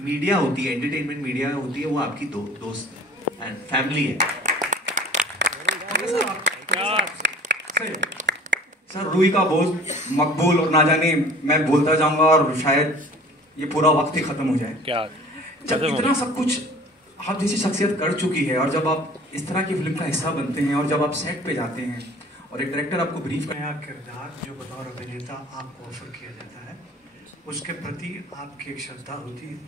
Media होती है, entertainment media होती है, वो आपकी दोस्त एंड फैमिली है। सर रूही का बोझ मकबूल, और ना जाने मैं बोलता जाऊंगा और शायद ये पूरा वक्त ही खत्म हो जाए। क्या जब इतना सब कुछ आप जैसी शख्सियत कर चुकी है, और जब आप इस तरह की फिल्म का हिस्सा बनते हैं, और जब आप सेट पे जाते हैं और एक डायरेक्टर आपको ब्रीफ नया किरदार जो बतौर अभिनेता आपको ऑफर किया जाता है, उसके प्रति आपकी एक श्रद्धा होती है,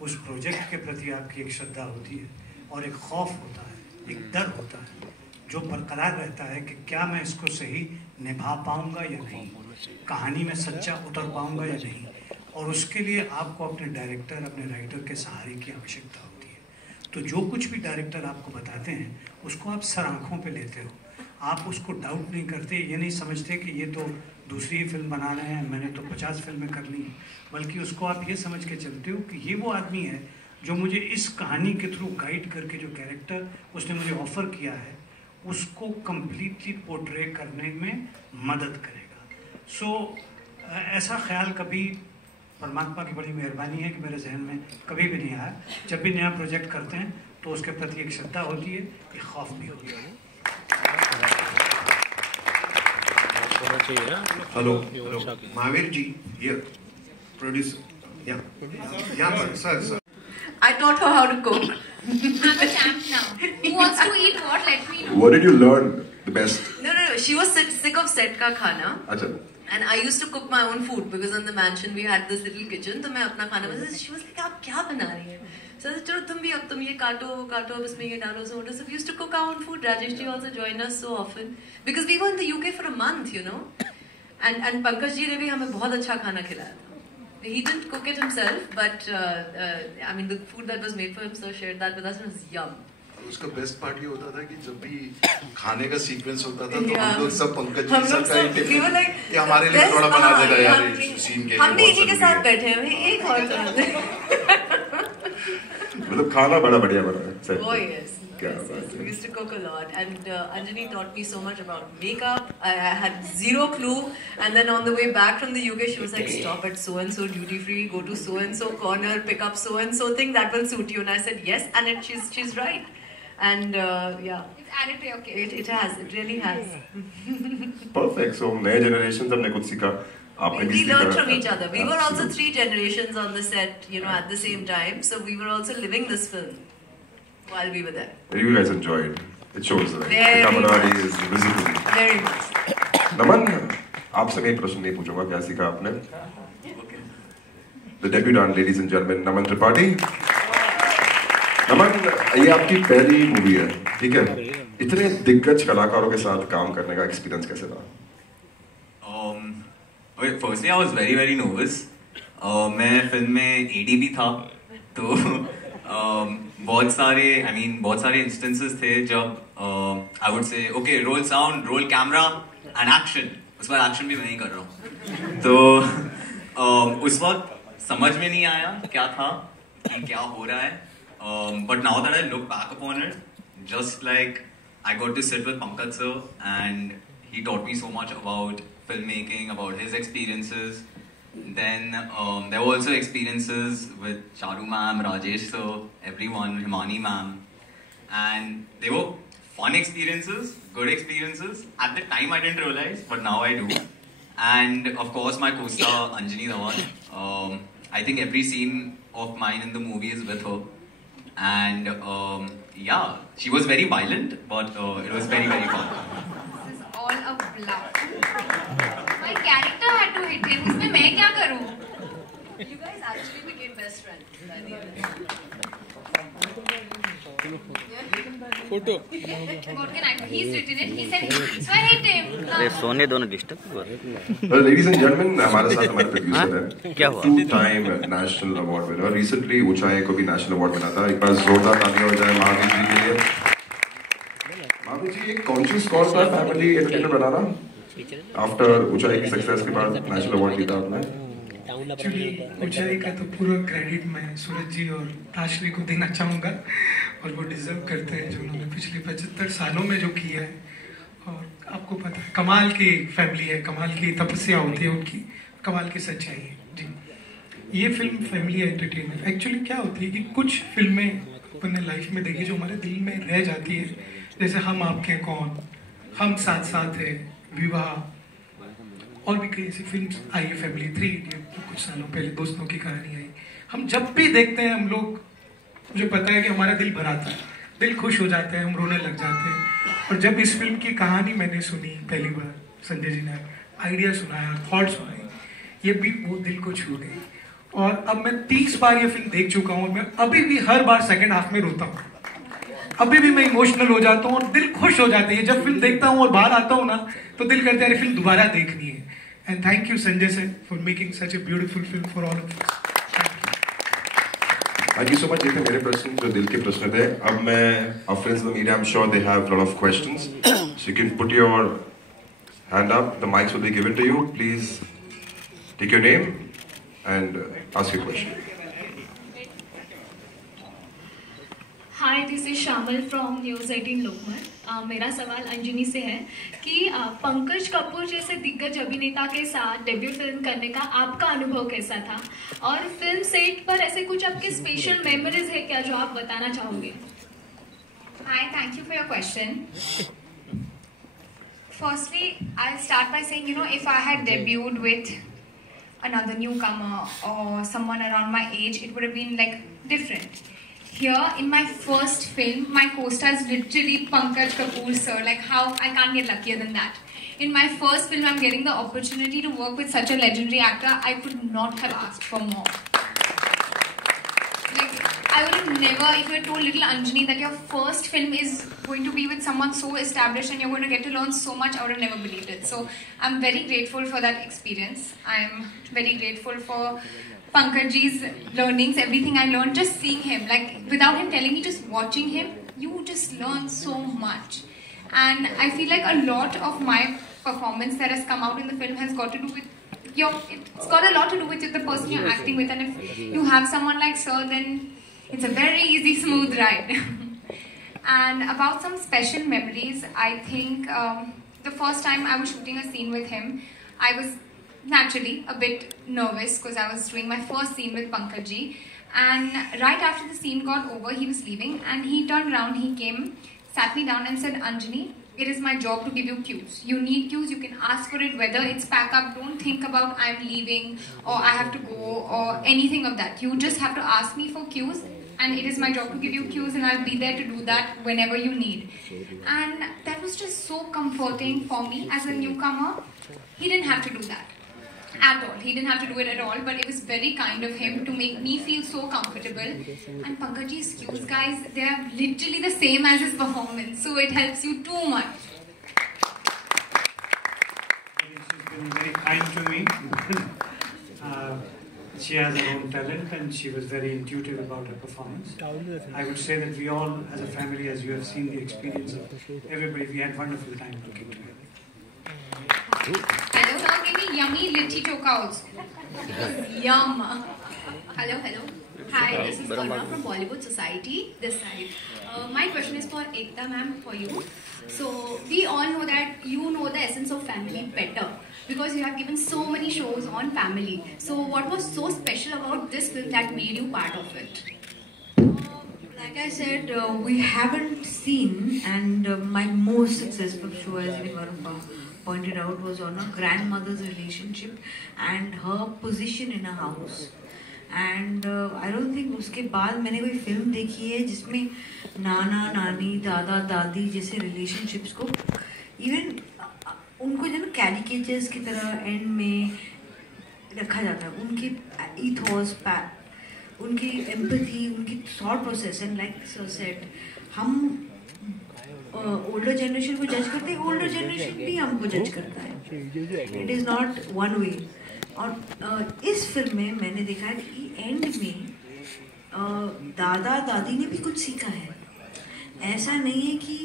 उस प्रोजेक्ट के प्रति आपकी एक श्रद्धा होती है, और एक खौफ होता है, एक डर होता है जो बरकरार रहता है कि क्या मैं इसको सही निभा पाऊंगा या नहीं, कहानी में सच्चा उतर पाऊंगा या नहीं। और उसके लिए आपको अपने डायरेक्टर, अपने राइटर के सहारे की आवश्यकता होती है। तो जो कुछ भी डायरेक्टर आपको बताते हैं उसको आप सर आँखों पे लेते हो, आप उसको डाउट नहीं करते, ये नहीं समझते कि ये तो दूसरी ही फिल्म बना रहे हैं, मैंने तो 50 फिल्में कर ली, बल्कि उसको आप ये समझ के चलते हो कि ये वो आदमी है जो मुझे इस कहानी के थ्रू गाइड करके जो कैरेक्टर उसने मुझे ऑफर किया है उसको कम्प्लीटली पोर्ट्रे करने में मदद करेगा। सो ऐसा ख्याल कभी, परमात्मा की बड़ी मेहरबानी है कि मेरे जहन में कभी भी नहीं आया। जब भी नया प्रोजेक्ट करते हैं तो उसके प्रति एक श्रद्धा होती है, एक खौफ भी होती है। हेलो महावीर जी, ये प्रोड्यूसर, या sir I taught her how to cook. I'm a champ now. Who wants to eat what? Let me know. What did you learn the best? No. She was sick of set ka khana. Achha. And I used to cook my own food because in the mansion we had this little kitchen. तो मैं अपना खाना बनाती थी. She was like, आप क्या बना रही हैं? So I said, चलो तुम ये काटो अब इसमें ये डालो. So we used to cook our own food. Rajesh ji also joined us so often because we were in the UK for a month, you know. And Pankaj ji ने भी हमें बहुत अच्छा खाना खिलाया था. He didn't cook it himself, but I mean the food that was made for him, so shared that with us, and it was yum. उसका best part ये होता था कि जब भी खाने का सीक्वेंस होता था तो हम लोग सब पंकज जी सब का कि हमारे लिए थोड़ा बना देगा यार इस सीन के लिए। हम भी इसी के साथ बैठे हैं, एक और तरह से। मतलब खाना बड़ा बढ़िया बना है। Oh yes. We used to cook a lot, and Anjani taught me so much about makeup. I had zero clue, and then on the way back from the UK, she was like, "Stop at so and so duty free, go to so and so corner, pick up so and so thing that will suit you." And I said yes, and she's right, and yeah. It's added to your cake. It has, it really has. Perfect. So नए generations हमने कुछ सीखा, आपने भी We सीखा। learned from each other. We were also 3 generations on the set, you know, at the same time. So we were also living this film while we were there. You guys enjoyed. It shows that the Very camaraderie is visible. Very much. नमन, आपसे मैं प्रश्न नहीं पूछूंगा, क्या सीखा आपने? The debutant, ladies and gentlemen, Naman Tripathi. नमन, ये आपकी पहली मूवी है, ठीक है? इतने दिग्गज कलाकारों के साथ काम करने का एक्सपीरियंस कैसे था? Firstly, I was very very nervous. मैं फिल्म में AD भी था, तो बहुत सारे इंस्टेंसेस थे जब I would say okay, roll sound, roll camera and action. उस बार एक्शन भी मैं ही कर रहा हूँ, तो उस वक्त समझ में नहीं आया क्या था कि क्या हो रहा है. But now that I look back upon it, just like I got to sit with Pankaj sir and he taught me so much about filmmaking, about his experiences. Then there were also experiences with Charu ma'am, Rajesh sir, everyone, Himani ma'am, and they were fun experiences, good experiences. At the time I didn't realize, but now I do. And of course my co-star Anjani Dhawan. I think every scene of mine in the movie is with her. And yeah, she was very violent, but it was very very fun. This is all a bluff. My character had to hit him. इसमें मैं क्या करूँ? You guys actually became best friends by the end. Photo What can I do? He's written it. He said it. So I hit him. अरे सोने दोनों disturb हुआ है। Well, ladies and gentlemen, हमारे साथ हमारे प्रोड्यूसर हैं। क्या हुआ? 2-time national award winner. Recently ऊंचाई को भी national award मिला था। एक बार जोरदार तालियां हो जाए महावीर जी के लिए। महावीर जी, एक conscious call था family entertainment बनाना। After ऊंचाई की success के बाद national award जीता आपने। एक्चुअली ऊंचाई का तो पूरा क्रेडिट मैं सूरज जी और ताशरी को देना चाहूँगा, और वो डिजर्व करते हैं जो उन्होंने पिछले 75 सालों में जो किया है। और आपको पता है कमाल की फैमिली है, कमाल की तपस्या होती है उनकी, कमाल की सच्चाई है जी। ये फिल्म फैमिली एंटरटेनमेंट एक्चुअली क्या होती है कि कुछ फिल्में अपने लाइफ में देखी जो हमारे दिल में रह जाती है, जैसे हम आपके हैं कौन, हम साथ साथ है, विवाह, और भी कई ऐसी फिल्म आई है, फैमिली 3 इडियट कुछ सालों पहले दोस्तों की कहानी आई। हम जब भी देखते हैं हम लोग, मुझे पता है कि हमारा दिल भर आता है, दिल खुश हो जाते हैं, हम रोने लग जाते हैं। और जब इस फिल्म की कहानी मैंने सुनी पहली बार, संजय जी ने आइडिया सुनाया, थॉट सुनाए, ये भी वो दिल को छू गई। और अब मैं 30 बार ये फिल्म देख चुका हूँ और मैं अभी भी हर बार सेकंड हाफ में रोता हूँ, अभी भी मैं इमोशनल हो जाता हूँ और दिल खुश हो जाते हैं। जब फिल्म देखता हूँ और बाहर आता हूँ ना तो दिल करता है फिल्म दोबारा देखनी है। And thank you Sanjay sir for making such a beautiful film for all of us. Thank you so much. ये मेरे प्रश्न जो दिल के प्रश्न थे। अब मैं our friends in the media, I'm sure they have a lot of questions. So you can put your hand up. The mics will be given to you. Please take your name and ask your question. Hi, this is Shamal from News 18 लोकमत। मेरा सवाल अंजनी से है कि पंकज कपूर जैसे दिग्गज अभिनेता के साथ डेब्यू फिल्म करने का आपका अनुभव कैसा था, और फिल्म सेट पर ऐसे कुछ आपके स्पेशल मेमोरीज है क्या जो आप बताना चाहोगे? Hi, thank you for your question. Firstly, I'll start by saying, if I had debuted with another newcomer or someone around my age, it would have been like different. Here, in my first film, my co-star is literally Pankaj Kapoor, sir. Like, how I can't get luckier than that. In my first film, I'm getting the opportunity to work with such a legendary actor. I could not have asked for more. Like, I would have never, if you had told little Anjani that your first film is going to be with someone so established and you're going to get to learn so much, I would have never believed it. So, I'm very grateful for that experience. I'm very grateful for Pankajji's learnings, everything I learned, just seeing him, like without him telling me, just watching him, you just learn so much. And I feel like a lot of my performance that has come out in the film has got to do with it's got a lot to do with the person you're acting with, and if you have someone like Sir, then it's a very easy, smooth ride. And about some special memories, I think the first time I was shooting a scene with him, I was naturally a bit nervous because I was doing my first scene with Pankajji, and right after the scene got over, he was leaving and he turned around, he came, sat me down and said, Anjani, it is my job to give you cues. You need cues, you can ask for it, whether it's pack up, don't think about I'm leaving or I have to go or anything of that. You just have to ask me for cues, and it is my job to give you cues, and I'll be there to do that whenever you need. And that was just so comforting for me as a newcomer. He didn't have to do that at all. He didn't have to do it at all, but it was very kind of him to make me feel so comfortable. And Pankajji's cues, guys, they are literally the same as his performance, so it helps you too much. She's been very kind to me. She has her own talent and she was very intuitive about her performance. I would say that we all, as a family, as you have seen the experience of everybody, we had wonderful time working together. Hello, sir, give me yummy litti choka also. Yum. Hello, hello. Hi, this is Karna from Bollywood Society, this side. My question is for Ekta ma'am, for you. So, we all know that you know the essence of family better because you have given so many shows on family. So, what was so special about this film that made you part of it? Like I said, we haven't seen, and my most successful show, as Varun pointed out, was on a grandmother's relationship and her position in a house. And I don't think उसके बाद मैंने कोई film देखी है जिसमें नाना नानी दादा दादी जैसे relationships को even उनको जो ना caricatures की तरह end में रखा जाता है, उनकी ethos, उनकी empathy, उनकी thought process, and like Sir said, हम older generation को judge करते हैं, older generation भी हमको judge करता है. It is not one way. और इस फिल्म में मैंने देखा है कि एंड में दादा दादी ने भी कुछ सीखा है. ऐसा नहीं है कि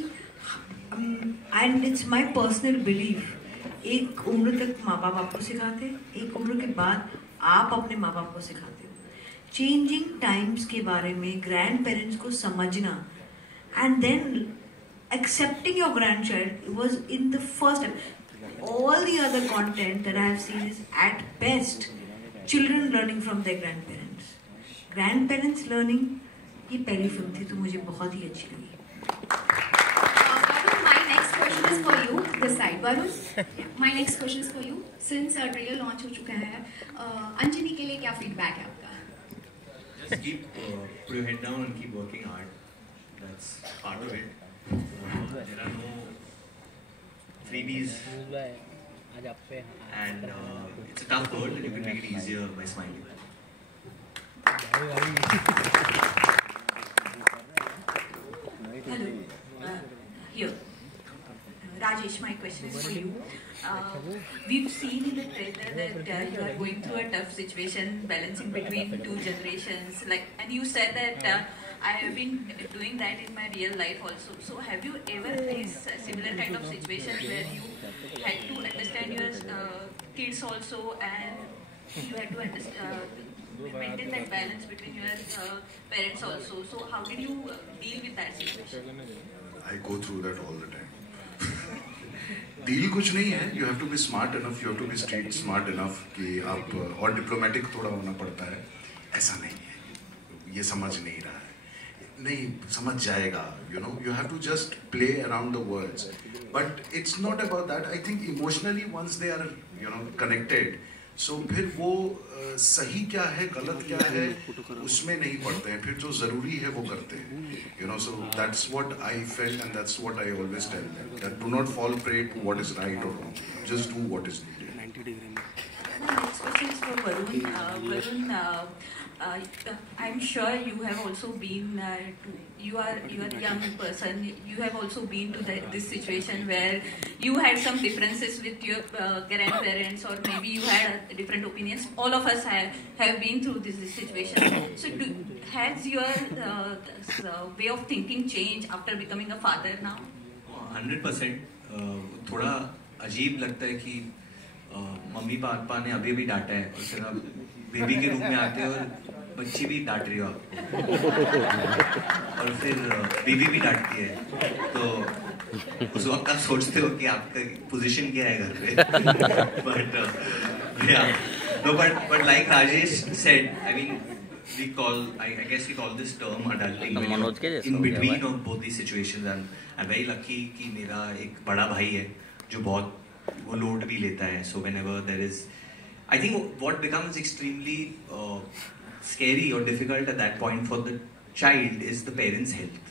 and it's my personal belief, एक उम्र तक माँ बाप आपको सिखाते हैं, एक उम्र के बाद आप अपने माँ बाप को सिखाते हो. चेंजिंग टाइम्स के बारे में ग्रैंड पेरेंट्स को समझना and then accepting your grandchild was in the first time. All the other content that I have seen is at best children learning from their grandparents. Grandparents learning, ये पहली film थी तो मुझे बहुत ही अच्छी लगी. Varun, my next question is for you. This side, Varun. My next question is for you. Since trailer launch हो चुका है, अंजनी के लिए क्या feedback है आपका? Just keep put your head down and keep working hard. That's part of it. There are no freebies, and it's a tough world, and you can make it easier by smiling. Hello. Here. Rajesh, my question is for you. We've seen in the trailer that you are going through a tough situation, balancing between two generations. And you said that I have been doing that in my real life also. So, have you ever faced a similar kind of situation where you had to understand your kids also, and you had to maintain that balance between your parents also? So, how did you deal with that situation? I go through that all the time. Deal कुछ नहीं है. You have to be smart enough, you have to be street smart enough कि आप और diplomatic थोड़ा होना पड़ता है. ऐसा नहीं है, ये समझ नहीं रहा है, नहीं समझ जाएगा. You know, you have to just play around the words. But it's not about that. I think emotionally once they are you know connected, so फिर वो सही क्या है गलत क्या है उसमें नहीं पड़ते हैं. फिर जो जरूरी है वो करते हैं. You know, so that's what I felt, and that's what I always tell them, that do not fall prey to what is right or wrong. Just do what is needed. My next question is for Varun. Varun, I'm sure you have also been you are a young person. You have also been to this situation where you had some differences with your grandparents, or maybe you had different opinions. All of us have been through this situation. So has your way of thinking changed after becoming a father now? 100%. थोड़ा अजीब लगता है कि mummy papa ने अभी भी डांटा है, और फिर आप बेबी के रूप में आते हो और बच्ची भी डांट रही हो आपको, और फिर बीवी भी डांटती है. तो उस वक्त आप सोचते हो कि आपका पोजीशन क्या है घर पे. but like Rajesh said, I mean, I guess we call this term adulting, in between of both these situations. And I'm very lucky कि मेरा एक बड़ा भाई है जो बहुत वो लोड भी लेता है. So whenever there is, I think what becomes extremely scary or difficult at that point for the child is the parents' health.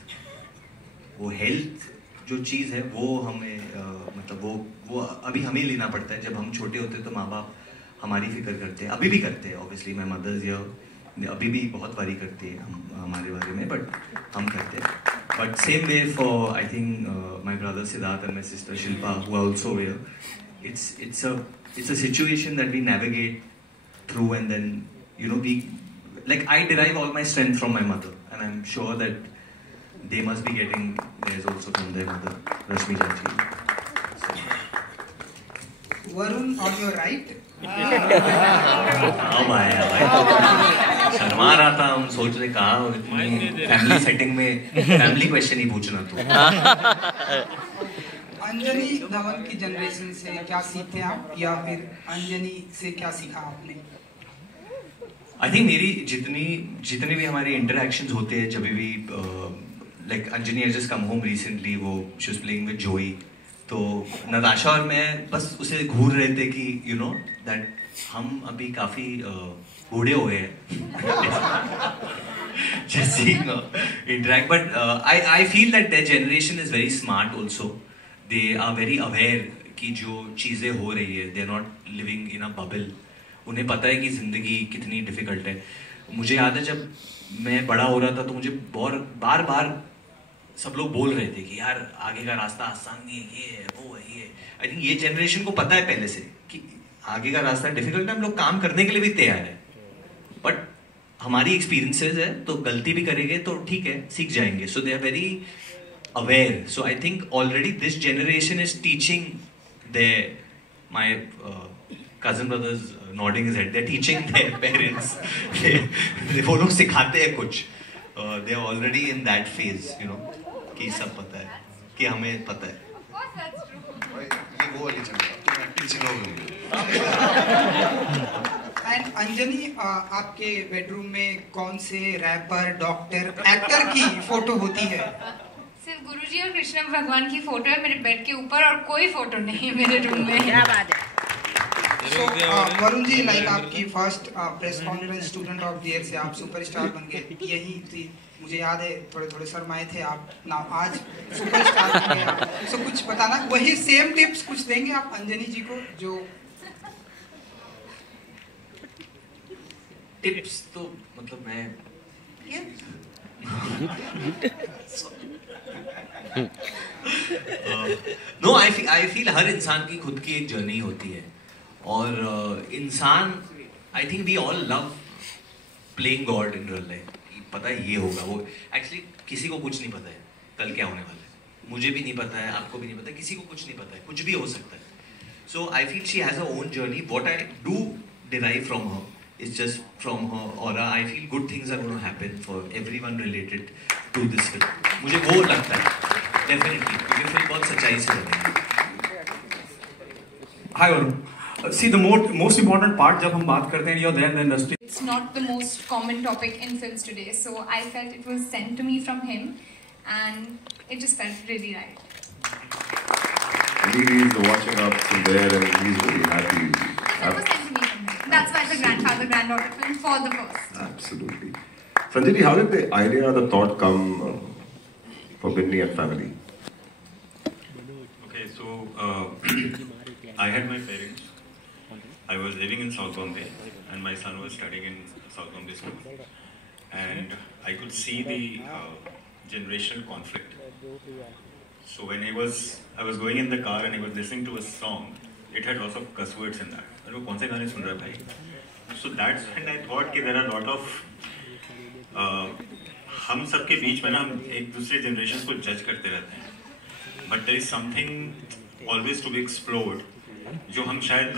वो health जो चीज़ है वो हमें मतलब वो अभी हमें लेना पड़ता है. जब हम छोटे होते हैं तो माँ बाप हमारी फिक्र करते हैं, अभी भी करते हैं. Obviously my mother's here, अभी भी बहुत वारी करती है हमारे बारे में, बट हम करते हैं. But same way for I think my brother Siddharth and my sister Shilpa, who are also here. It's a situation that we navigate through, and then you know I derive all my strength from my mother, and I'm sure that they must be getting theirs also from their mother, Rashmi Janji. Varun, on your right. Sharma रहा था, हम सोच रहे कहा family setting में family question ही पूछना. तो अंजनी धवन की जनरेशन से क्या सीखते आप, या फिर अंजनी से क्या सीखा आपने? आई थिंक मेरी जितने भी हमारे इंटरेक्शंस होते हैं, जब भी like Anjani has just come home recently, वो शी वाज प्लेइंग विद जोई, तो नताशा और मैं बस उसे घूर रहे थे कि यू नो दैट हम अभी काफी बूढ़े हो गए हैं just seeing interact. But I feel that their generation is very smart also. They are very aware कि जो चीज़ें हो रही है, they are not living in a bubble. उन्हें पता है कि ज़िंदगी कितनी डिफिकल्ट है. मुझे याद है जब मैं बड़ा हो रहा था तो मुझे बार बार सब लोग बोल रहे थे कि यार आगे का रास्ता आसान नहीं है, ये है वो है ये. आई थिंक ये जनरेशन को पता है पहले से कि आगे का रास्ता डिफिकल्ट है, हम लोग काम करने के लिए भी तैयार है. बट हमारी एक्सपीरियंसेस है तो गलती भी करेंगे तो ठीक है, सीख जाएंगे. So they are very aware. So I think already this generation is teaching my cousin brothers nodding his head, they're teaching their parents. वो लोग सिखाते हैं कुछ. They are already in that phase, you know, कि सब पता है, कि हमें पता है. ये वो वाली चीज़ है. एंड अंजनी, आपके बेडरूम में कौन से रैपर, डॉक्टर, एक्टर की फोटो होती है? सिर्फ गुरुजी और कृष्ण भगवान की फोटो है मेरे बेड के ऊपर, और कोई फोटो नहीं मेरे रूम में। क्या बात है। So, वरुण जी, लाइक आपकी first press conference student of the year से आप सुपरस्टार बन गए, यही थी, मुझे याद है थोड़े थोड़े शर्माए थे आप ना, आज सुपरस्टार बन गए आप। सो कुछ बताना, वही सेम टिप्स कुछ देंगे आप अंजनी जी को? जो टिप्स तो मतलब मैं नो, आई फील हर इंसान की खुद की एक जर्नी होती है, और इंसान, I think we all love playing God in real life. पता है ये होगा वो, एक्चुअली किसी को कुछ नहीं पता है कल क्या होने वाला है, मुझे भी नहीं पता है, आपको भी नहीं पता है, किसी को कुछ नहीं पता है, कुछ भी हो सकता है। So I feel she has her own journey. What I do derive from her is just from her aura. I feel good things are going to happen for everyone related to this film. मुझे वो लगता है definitely, क्योंकि film बहुत सच्चाई से बनी है। Hi Varun. See, the most important part जब हम बात करते हैं, you're there in the industry. It's not the most common topic in films today, so I felt it was sent to me from him, and it just felt really right. He's watching up from there and he's really happy. It was sent to me from him. That's why it's a grandfather-granddaughter film for the first. Absolutely. Sanjay ji, how did the idea or the thought come for Binny and family? Okay, so I had my parents. I was living in South Bombay and my son was studying in South Bombay school, and I could see the generational conflict. So when I was going in the car and I was listening to a song, it had lots of cuss words in that. And वो कौन से गाने सुन रहा है भाई? So that's when I thought कि there are a lot of हम सबके बीच में ना हम एक दूसरे जनरेशन को जज करते रहते हैं, but there is something always to be explored जो हम शायद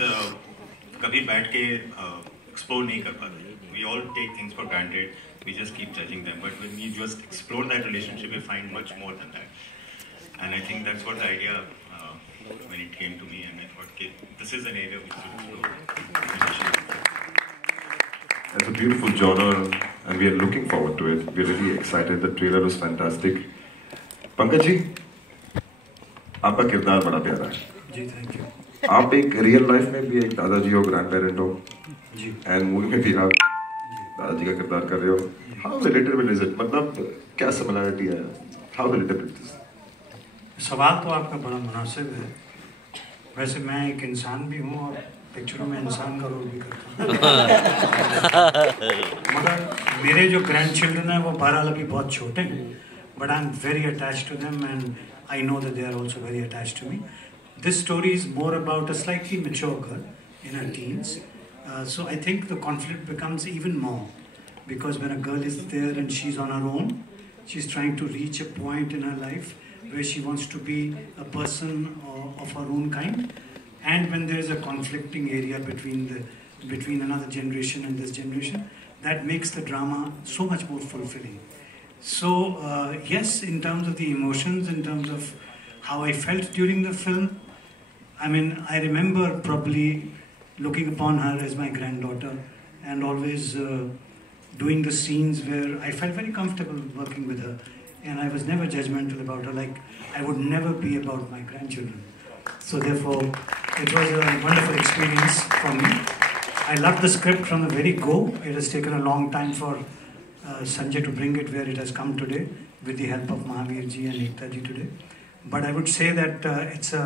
कभी बैठ के एक्सप्लोर नहीं कर पाते. We all take things for granted. We just keep judging them. But when we just explore that relationship, we find much more than that. And I think that's what the idea when it came to me, and I thought, okay, this is an area we should explore. That's a beautiful genre, and we are looking forward to it. We're really excited. The trailer was fantastic. Pankaj ji, आपका किरदार बड़ा प्यारा है. जी, thank you. आप एक real life में भी एक दादाजी और ग्रैंड पेरेंट हो जी, एंड मूवी में भी आप दादाजी का किरदार कर रहे हो. How relatable is it? मतलब क्या सिमिलरिटी है? How relatable is this? सवाल तो आपका बड़ा मुनासिब है. वैसे मैं एक इंसान भी हूँ और पिक्चरों में इंसान का रोल भी करता हूँ. मगर मेरे जो ग्रैंड चिल्ड्रन हैं वो बहरहाल अभी बहुत छोटे हैं, but I am very attached to them and I know that they are also very attached to me. This story is more about a slightly mature girl in her teens. So I think the conflict becomes even more because when a girl is there and she's on her own, she's trying to reach a point in her life where she wants to be a person of her own kind. And when there is a conflicting area between another generation and this generation, that makes the drama so much more fulfilling. So yes, in terms of the emotions, in terms of how I felt during the film, I mean, I remember probably looking upon her as my granddaughter and always doing the scenes where I felt very comfortable working with her, and I was never judgmental about her, like I would never be about my grandchildren. So therefore, it was a wonderful experience for me. I loved the script from the very go. It has taken a long time for Sanjay to bring it where it has come today with the help of Mahavir ji and Ekta ji today. But I would say that it's a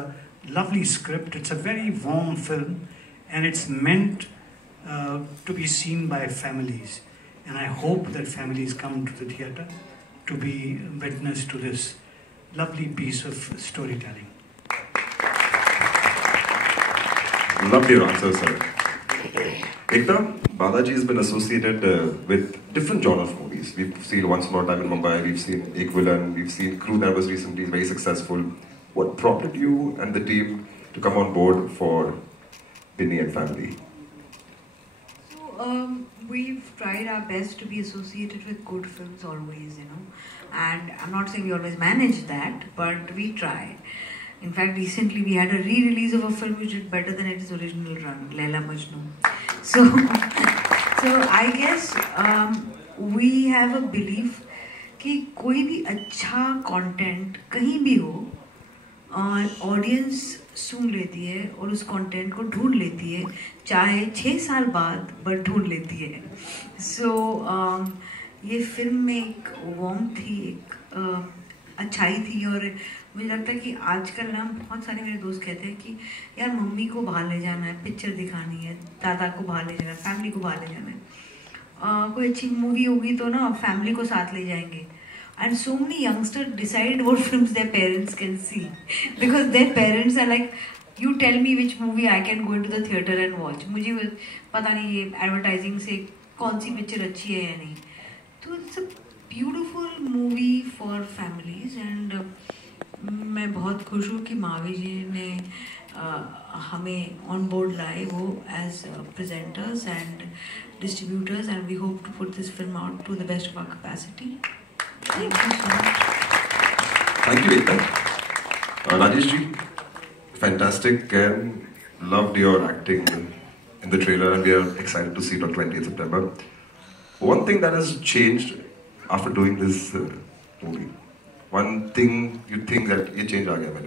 lovely script. It's a very warm film, and it's meant to be seen by families. And I hope that families come to the theatre to be witness to this lovely piece of storytelling. Loved your answer, sir. Ekta, Balaji has been associated with different genre of movies. We've seen Once Upon a Time in Mumbai, we've seen Ek Villain, we've seen Crew that was recently very successful. What prompted you and the team to come on board for Binny and Family? So we've tried our best to be associated with good films always, you know. And I'm not saying we always manage that, but we try. In fact, recently we had a re-release of a film which did better than its original run, Laila Majnu. So I guess we have a belief कि कोई भी अच्छा content कहीं भी हो, audience सुन लेती है और उस कंटेंट को ढूंढ लेती है, चाहे 6 साल बाद बट ढूंढ लेती है. So ये फिल्म में एक वार्म थी, एक अच्छाई थी. और मुझे लगता है कि आजकल ना बहुत सारे मेरे दोस्त कहते हैं कि यार मम्मी को बाहर ले जाना है, पिक्चर दिखानी है, दादा को बाहर ले जाना है, फैमिली को बाहर ले जाना है. कोई अच्छी मूवी होगी तो ना फैमिली को साथ ले जाएंगे. And so many youngsters decide what films their parents can see because their parents are like, you tell me which movie I can go into the theater and watch. मुझे पता नहीं ये advertising से कौन सी पिक्चर अच्छी है या नहीं. तो it's a beautiful movie for families and मैं बहुत खुश हूँ कि मावी जी ने हमें on board लाए वो as presenters and distributors, and we hope to put this film out to the best of our capacity. Thank you so much. Thank you, Ekta. Rajesh ji, fantastic. Loved your acting in the trailer, and we are excited to see it on 20th September. One thing that has changed after doing this movie, one thing you think that ये change आ गया मेरे